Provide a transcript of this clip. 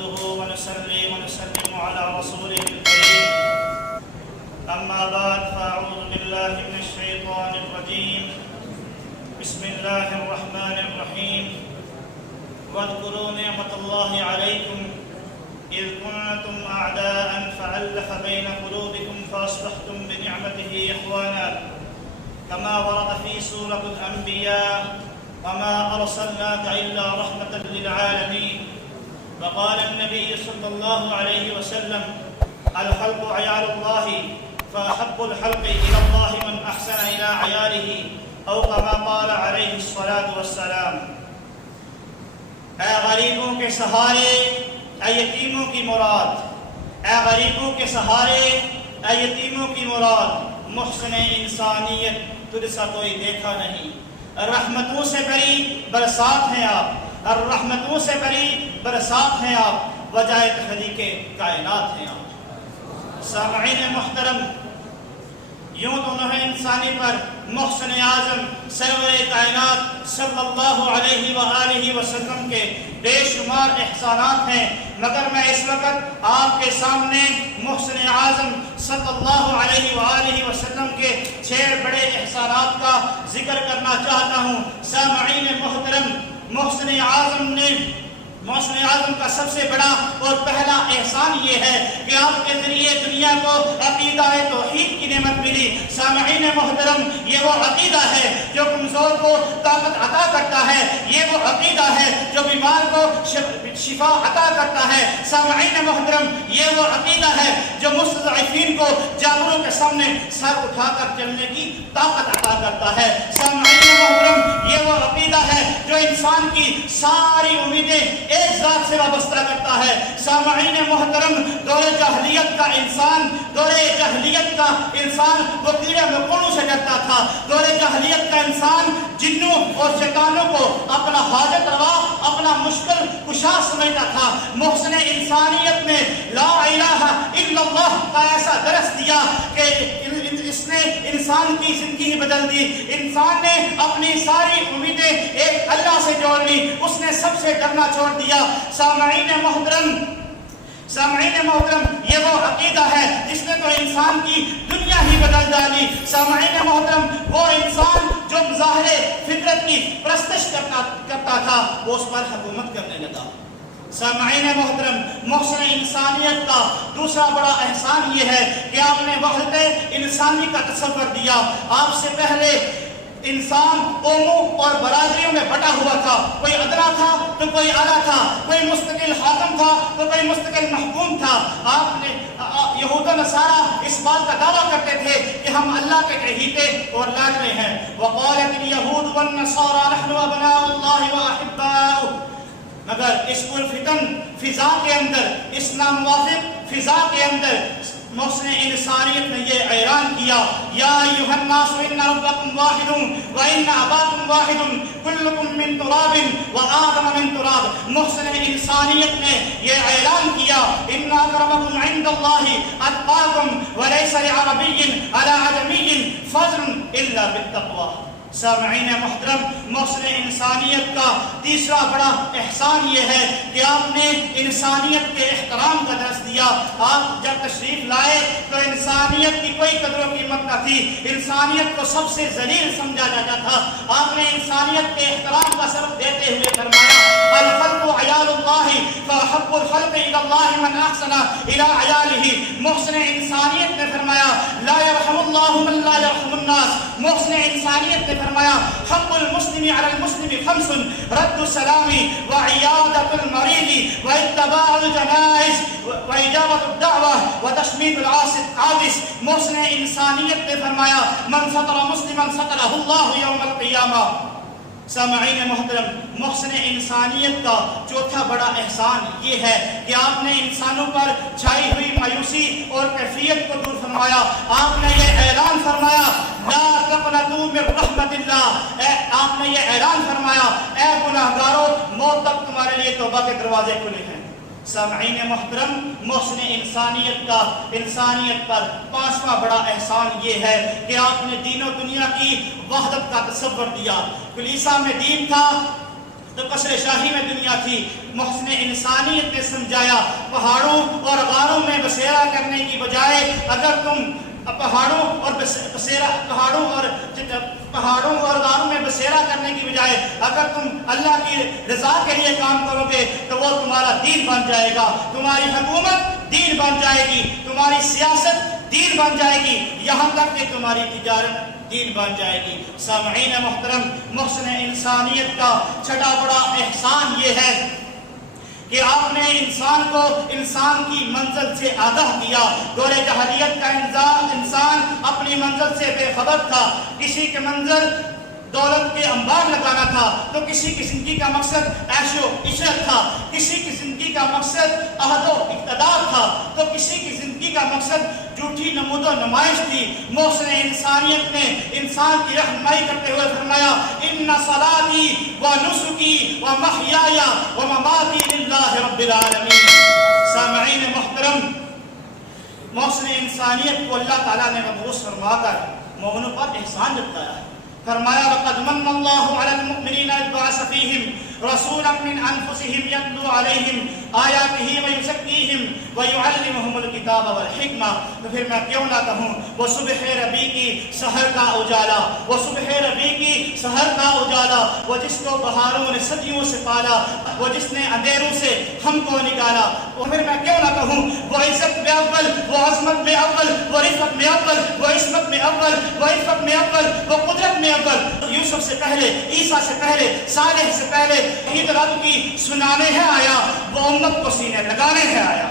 نحمده ونصلي ونسلم على رسوله الكريم أما بعد فأعوذ بالله من الشيطان الرجيم بسم الله الرحمن الرحيم واذكروا نعمة الله عليكم إذ كنتم أعداء فألف بين قلوبكم فأصبحتم بنعمته إخوانا كما ورد في سورة الأنبياء وما أرسلناك إلا رحمة للعالمين. وقال النبي صلى الله عليه وسلم الخلق عيال الله فأحب الخلق إلى الله من أحسن إلى عياله أو كما قال عليه الصلاة والسلام. اے غریبوں کے سہارے اے یتیموں کی مراد، اے غریبوں کے سہارے اے یتیموں کی مراد، محسن انسانیت تجھ سا کوئی دیکھا نہیں. رحمتوں سے بری برسات ہیں آپ، رحمتوں سے بری برسات ہیں آپ، وجہ تخلیق کائنات ہیں آپ. سامعین محترم، یوں تو نوح انسانی پر محسن اعظم سرور کائنات صلی اللہ علیہ وآلہ وسلم کے بے شمار احسانات ہیں، مگر میں اس وقت آپ کے سامنے محسن اعظم صلی اللہ علیہ وآلہ وسلم کے 6 بڑے احسانات کا ذکر کرنا چاہتا ہوں. سامعین محترم، محسن اعظم کا سب سے بڑا اور پہلا احسان یہ ہے کہ آپ کے ذریعے دنیا کو عقیدہ توحید کی نعمت ملی. سامعین محترم، یہ وہ عقیدہ ہے جو کمزور کو طاقت عطا کرتا ہے، یہ وہ عقیدہ ہے جو بیمار کو شفا عطا کرتا ہے. سامعین محترم، یہ وہ عقیدہ ہے جو مستضعفین کو جانوروں کے سامنے سر اٹھا کر چلنے کی طاقت عطا کرتا ہے. سامعین محترم، یہ وہ عقیدہ ہے جو انسان کی ساری امیدیں ایک ذات سے وابستہ کرتا ہے. سامعین محترم، دور جاہلیت کا انسان وہ کیڑے مکوڑوں سے ڈرتا تھا. دور جاہلیت کا انسان جنوں اور شیطانوں کو اپنا حاجت روا، اپنا مشکل کشا سمجھتا تھا. محسن انسانیت نے لا الہ الا اللہ کا ایسا درس دیا کہ اس نے انسان کی زندگی بدل دی. انسان نے اپنی ساری امیدیں ایک اللہ سے جوڑ لی، اس نے سب سے ڈرنا چھوڑ دیا. سامعین محترم، یہ وہ عقیدہ ہے جس نے تو انسان کی دنیا ہی بدل ڈالی. سامعین محترم، وہ انسان جو ظاہر فطرت کی پرستش کرتا تھا وہ اس پر حکومت کرنے لگا. سامعین محترم، محسن انسانیت کا دوسرا بڑا احسان یہ ہے کہ آپ نے وحدت انسانی کا تصور دیا. آپ سے پہلے انسان قوموں اور برادریوں میں بٹا ہوا تھا. کوئی ادنا تھا تو کوئی اعلیٰ تھا، کوئی مستقل حاکم تھا تو کوئی مستقل محکوم تھا. آپ نے یہود و نصارہ اس بات کا دعویٰ کرتے تھے کہ ہم اللہ کے کہیتے اور لاڈلے ہیں. وقالت الیہود والنصارى نحن ابناء اللہ واحباؤہ. مگر اس پرفتن فضا کے اندر، اس ناموافق فضا کے اندر محسن انسانیت نے یہ اعلان کیا یا ایھا الناس ان ربکم واحد وان اباکم واحد کلکم من تراب وآدم من تراب. محسن انسانیت نے یہ اعلان کیا ان اکرمکم عند اللہ اتقاکم ولیس لعربی علی عجمی فضل الا بالتقوی. سامعین محترم، محسن انسانیت کا تیسرا بڑا احسان یہ ہے کہ آپ نے انسانیت کے احترام کا درس دیا. آپ جب تشریف لائے تو انسانیت کی کوئی قدر و قیمت نہ تھی، انسانیت کو سب سے ذلیل سمجھا جاتا تھا. آپ نے انسانیت کے احترام کا سبق دیتے ہوئے فرمایا الخلق عیال اللہ فاحب الخلق الی اللہ من احسن الی عیالہ. محسن انسانیت نے فرمایا لا یرحم اللہ من لا یرحم الناس. محسن انسانیت نے فرمایا حق المسلم علی المسلم خمس رد السلام وعیادۃ المریض واتباع الجنائز واجابۃ الدعوہ وتشمید العاطس. محسن انسانیت نے فرمایا من ستر مسلما سترہ اللہ یوم القیامہ. سامعین محترم، محسن انسانیت کا چوتھا بڑا احسان یہ ہے کہ آپ نے انسانوں پر چھائی ہوئی مایوسی اور کیفیت کو دور فرمایا. آپ نے یہ اعلان فرمایا لا تقنطوا من رحمت اللہ. آپ نے یہ اعلان فرمایا اے گناہگارو، موت تک تمہارے لیے توبہ کے دروازے کھلے ہیں. سامعین محترم، محسن انسانیت پر پانچواں بڑا احسان یہ ہے کہ آپ نے دین و دنیا کی وحدت کا تصور دیا. کلیسا میں دین تھا جو قصر شاہی میں دنیا تھی، محسن انسانیت نے سمجھایا پہاڑوں اور غاروں میں بسیرا کرنے کی بجائے اگر تم پہاڑوں اور غاروں میں بسیرا کرنے کی بجائے اگر تم اللہ کی رضا کے لیے کام کرو گے تو وہ تمہارا دین بن جائے گا، تمہاری حکومت دین بن جائے گی، تمہاری سیاست دین بن جائے گی، یہاں تک کہ تمہاری تجارت دین بن جائے گی۔ سامعین محترم، محسن انسانیت کا چھٹا بڑا احسان یہ ہے کہ آپ نے انسان کو انسان کی منزل سے آگاہ کیا۔ دور جاہلیت کا انسان اپنی منزل سے بے خبر تھا، کسی کے منزل دولت کے انبار لگانا تھا تو کسی کی زندگی کا مقصد عیش و عشرت تھا، کسی کی زندگی کا مقصد عہد و اقتدار تھا تو کسی کی زندگی کا مقصد جھوٹی نمود و نمائش تھی۔ محسن انسانیت نے انسان کی رہنمائی کرتے ہوئے فرمایا ان صلاتی و نسکی و محیای و مماتی للہ رب العالمین۔ سامعین محترم، محسن انسانیت کو اللہ تعالیٰ نے مبعوث فرما کر مومنوں پر احسان جتایا ہے۔ فرمایا وَقَدْ مَنَّ اللَّهُ عَلَى الْمُؤْمِنِينَ إِذْ بَعَثَ فِيهِمْ رَسُولًا مِّنْ أَنفُسِهِمْ يَتْلُو عَلَيْهِمْ آيَاتِهِ وَيُزَكِّيهِمْ وَيُعَلِّمُهُمُ الْكِتَابَ وَالْحِكْمَةَ۔ تو پھر میں کیوں نہ کہوں وہ صبح ربیع کی سحر کا اجالا، وہ صبح ربیع کی سحر کا اجالا، وہ جس کو بہاروں نے صدیوں سے پالا، وہ جس نے اندھیروں سے ہم کو نکالا، وہ پھر میں کیوں نہ کہوں وہ عزت میں اول، وہ عظمت میں اول، وہ رفعت میں اول، وہ عصمت میں اول، وہ عفت میں اول، وہ قدرت میں اول، یوسف سے پہلے، عیسیٰ سے پہلے، صالح سے پہلے عید رب کی سنانے ہے آیا، وہ امت کو سینے لگانے ہے آیا۔